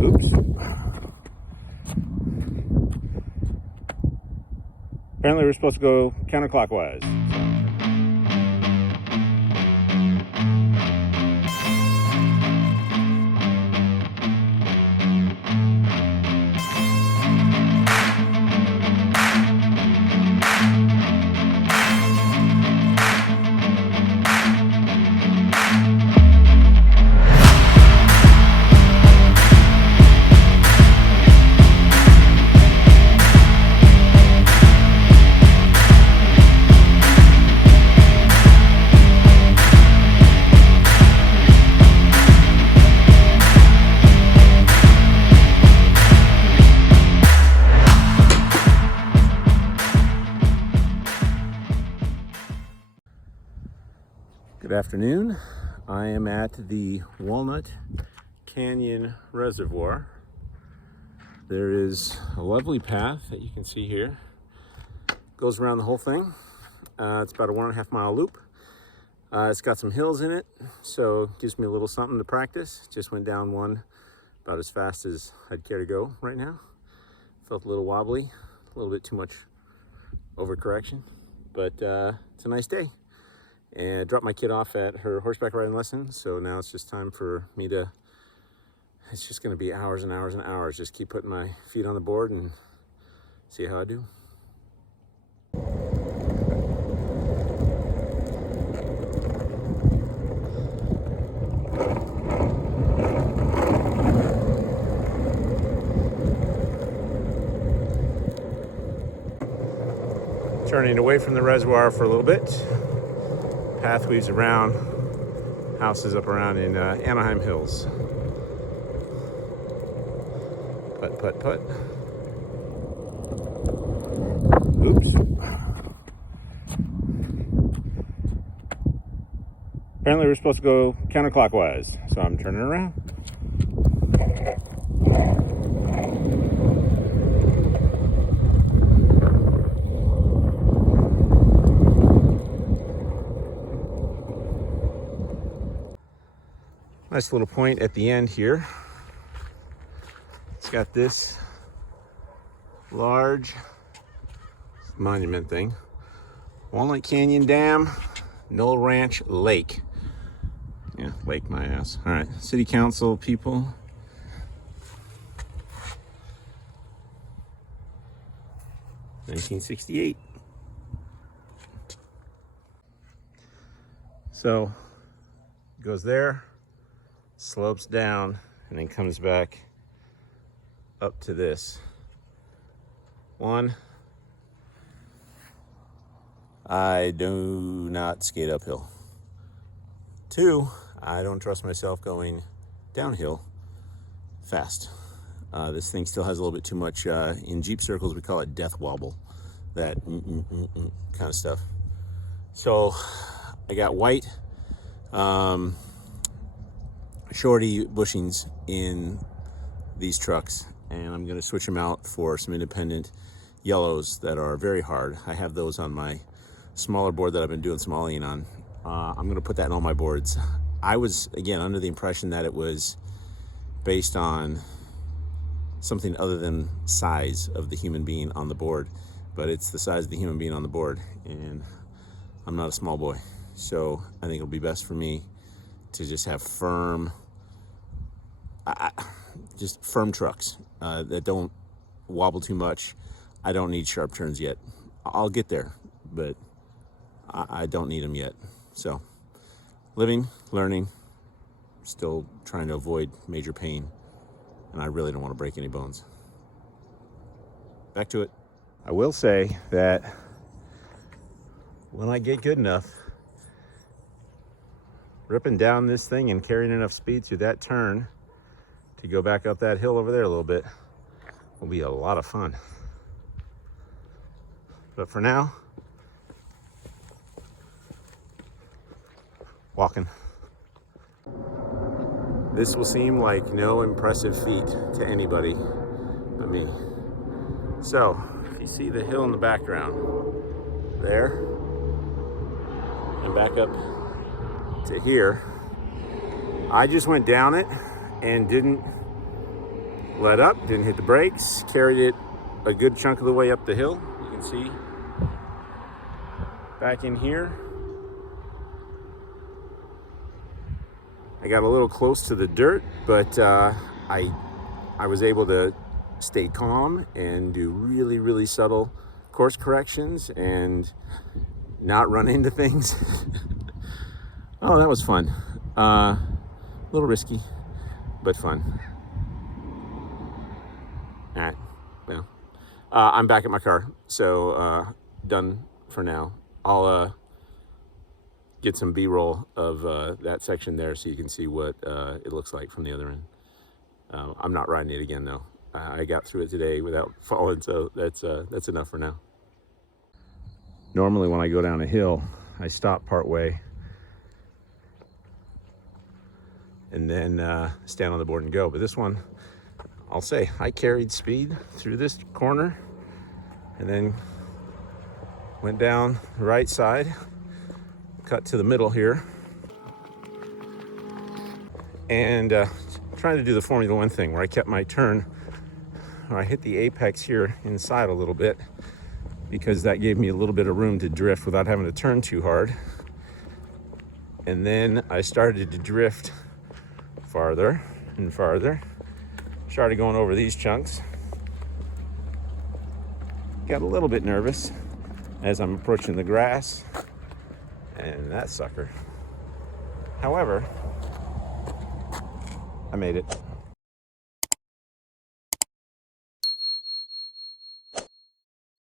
Oops. Apparently we're supposed to go counterclockwise. Good afternoon. I am at the Walnut Canyon Reservoir. There is a lovely path that you can see here. Goes around the whole thing. It's about a 1.5 mile loop. It's got some hills in it, so it gives me a little something to practice. Just went down one about as fast as I'd care to go right now. Felt a little wobbly, a little bit too much overcorrection, but it's a nice day. And I dropped my kid off at her horseback riding lesson, so now it's just time for me to, it's just going to be hours and hours and hours. Just keep putting my feet on the board and see how I do. Turning away from the reservoir for a little bit. Path weaves around, houses up around in Anaheim Hills. Putt, putt, putt. Oops. Apparently we're supposed to go counterclockwise, so I'm turning around. Nice little point at the end here. It's got this large monument thing. Walnut Canyon Dam, Knoll Ranch Lake. Yeah, lake my ass. All right, city council people. (1968). So it goes there, slopes down, and then comes back up to this. One, I do not skate uphill. Two, I don't trust myself going downhill fast. This thing still has a little bit too much, in Jeep circles we call it death wobble, that kind of stuff. So I got white shorty bushings in these trucks, and I'm going to switch them out for some independent yellows that are very hard. I have those on my smaller board that I've been doing some ollieing on. I'm going to put that in all my boards. I was, again, under the impression that it was based on something other than size of the human being on the board, but it's the size of the human being on the board, and I'm not a small boy, so I think it'll be best for me to just have firm trucks that don't wobble too much. I don't need sharp turns yet. I'll get there, but I don't need them yet. So living, learning, still trying to avoid major pain, and I really don't want to break any bones. Back to it. I will say that when I get good enough, ripping down this thing and carrying enough speed through that turn to go back up that hill over there a little bit will be a lot of fun. But for now, walking. This will seem like no impressive feat to anybody but me. So, if you see the hill in the background there, and back up to here, I just went down it and didn't let up, didn't hit the brakes, carried it a good chunk of the way up the hill. You can see back in here. I got a little close to the dirt, but I was able to stay calm and do really, really subtle course corrections and not run into things. Oh, that was fun. A little risky, but fun. All right, well, I'm back at my car, so done for now. I'll get some B-roll of that section there so you can see what it looks like from the other end. I'm not riding it again though. I got through it today without falling, so that's enough for now. Normally when I go down a hill, I stop part way and then stand on the board and go. But this one, I'll say I carried speed through this corner and then went down the right side, cut to the middle here, and trying to do the Formula One thing where I kept my turn, or I hit the apex here inside a little bit because that gave me a little bit of room to drift without having to turn too hard. And then I started to drift farther and farther. Started going over these chunks. Got a little bit nervous as I'm approaching the grass and that sucker. However, I made it.